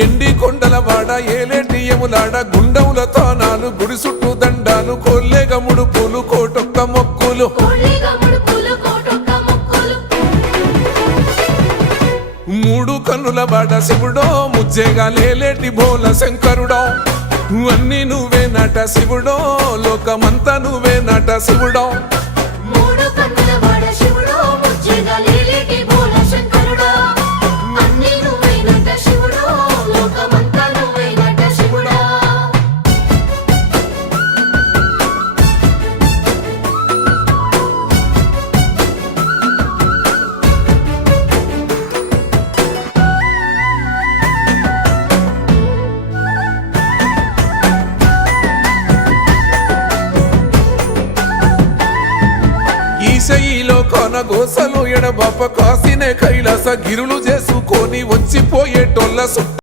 ఎండి కొండల వాడ ఏలేటి యములాడ గుండముల తానాలు గుడి చుట్టూ దండాలు కొల్లేగ ముడుపులు కోటొక్క మొక్కులు మూడు కన్నుల వాడ శివుడో ముజ్జేగా లేలేటి బోల శంకరుడో అన్ని నువ్వే నట శివుడో లోకమంతా నువ్వే నట శివుడో ఈశయిలో కొనగోసలు ఎడబాప కాసినే కైలాస గిరులు చేసుకొని వచ్చిపోయేటోళ్ళ